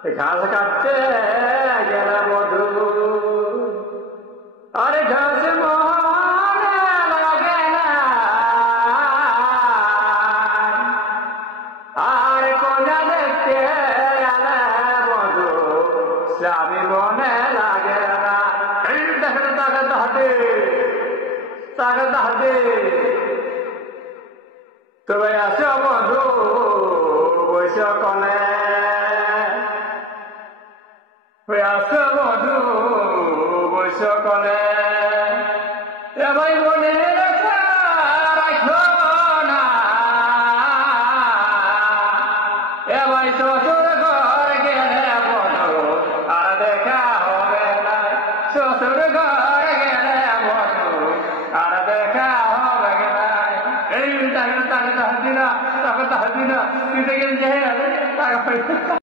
ঘাস কাটতে গেলে মধু আরে ঘাস মনে লাগে না আর কোনা দেখতে গেলে মধু স্বামী মনে লাগে না দেখে তাকে তাহাতে তবে আসে মধু বৈশ কনে আসে মধু বৈশ কনে এবার মনে রাখো না এবার শ্বশুর ঘর গেলে মধু আর দেখা হবে না শ্বশুর ঘর গেলে মধু আর দেখা হবে না এই তাকে তাহাদিনা তুই দেখে